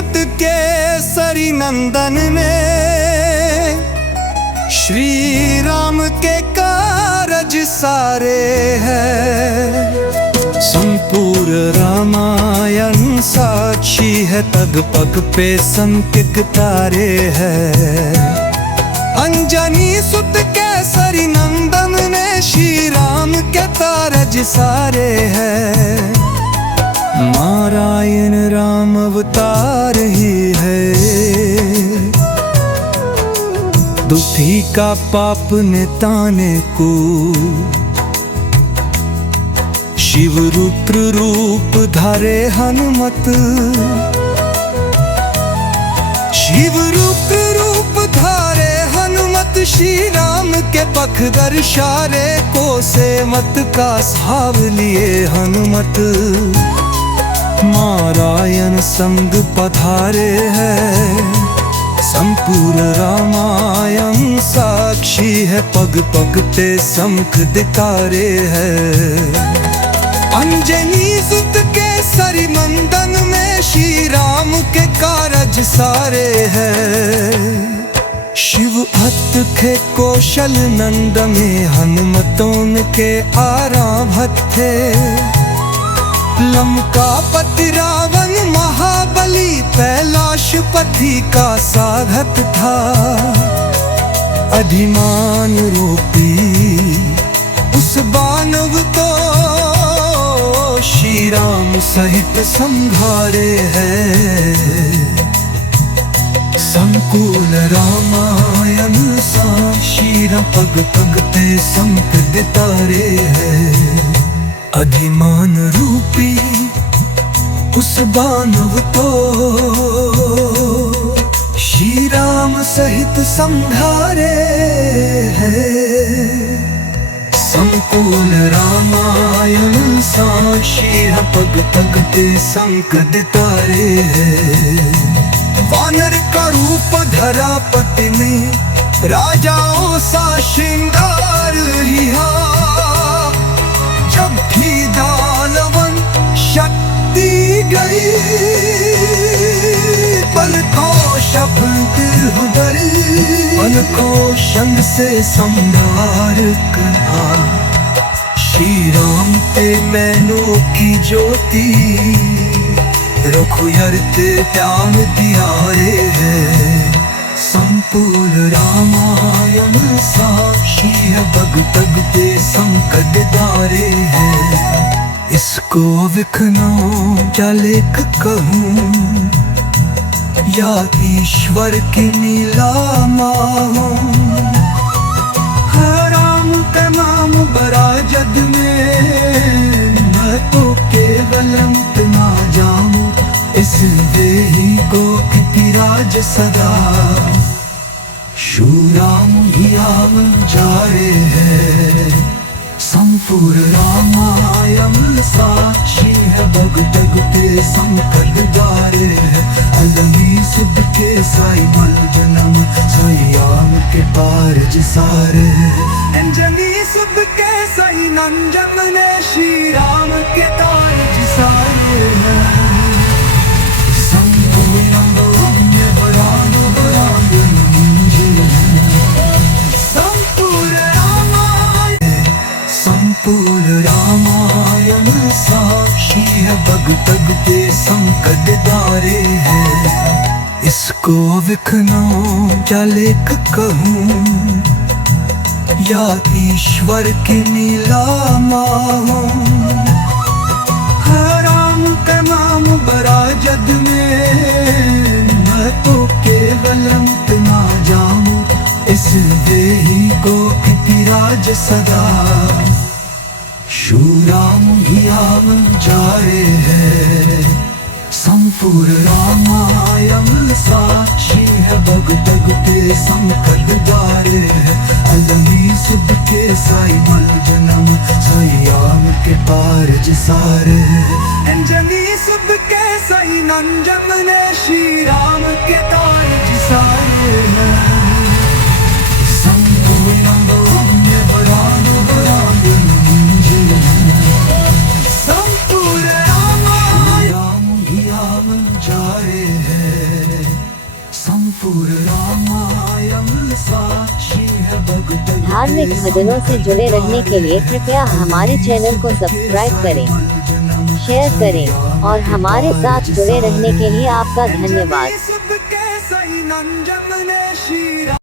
सुत के सरी नंदन ने श्री राम के कारज सारे हैं। संपूर्ण रामायण साक्षी है, पग पग पे संकेत तारे हैं। अंजनी सुत केसरी नंदन ने श्री राम के कारज सारे हैं। नारायण राम अवतार ही है, दुखी का पाप निताने को। शिव रुद्र रूप धारे हनुमत, शिव रुद्र रूप धारे हनुमत। श्री राम के पख दर्शारे को से मत का साव लिए हनुमत। नारायण संग पधारे हैं, संपूर्ण रामायण साक्षी है, पग पग पे शंख दितारे हैं। अंजनी सुत केसरी नंदन में श्री राम के कारज सारे हैं। शिव भक्त थे कौशल नंद में हनुमतों के आराभत थे। लंका पति रावण महाबली कैलाशपति का साधक था। अधिमान रूपी उस दानव तो श्री राम सहित संहारे हैं। संकुल रामायण साक्षी पग पग पे संक दितारे हैं। अधिमान रूपी उस दानव तो श्री राम सहित संहारे हैं। संपूर्ण रामायण साक्षी पग पग पे संक दितारे हैं। वानर का रूप धरा पति में, राजाओं सा श्रृंगार हिया। जब भी दानवन शक्ति गई, पल को शब्द उधरी। पल को शंख से संभार कहा, श्री राम पे मैनों की ज्योति। रघुयरते प्याम दियारे हैं। संपूर्ण रामायण साक्षी है, पग पग पे संकट दारे हैं। इसको विखनो क्या लेख कहूँ, या ईश्वर की नीला माहूँ। राम का नाम बड़ा जग में, मैं तो केवल उतना जाऊँ। इस देही को की राज सदा, शूराम ही आम जारे है। संपूर्ण रामायण साक्षी है, बग जग पे संकट दारे है। अलमी सुध के साई मल जन्म, सयाम के पार जिसारे। अंजनी सुध के साई नंजन ने श्री राम के तार जिसारे हैं। संपूर्ण रामायण साक्षी है, पग पग पे संकट दारे हैं। इसको विखनो क्या लेख कहूँ, या ईश्वर की नीला माहूँ। राम का नाम बड़ा जग में, मैं तो केवल उतना जाऊँ। इस देही को की राज सदा, शूराम ही आम जारे है। संपूर्ण रामायण साक्षी है, बग जग पे संकट दारे है। अलमी सुध के साई मल जन्म, सयाम के पार जिसारे। अंजनी सुध के साई नंजन ने श्री राम के तार जिसारे हैं। संपूर्ण रामायण जारे है संपूर्ण रामायण साक्षी है भक्त धार्मिक भजनों से जुड़े रहने के लिए कृपया हमारे चैनल को सब्सक्राइब करें, शेयर करें और हमारे साथ जुड़े रहने के लिए आपका धन्यवाद। सबके सही नंजन ने श्री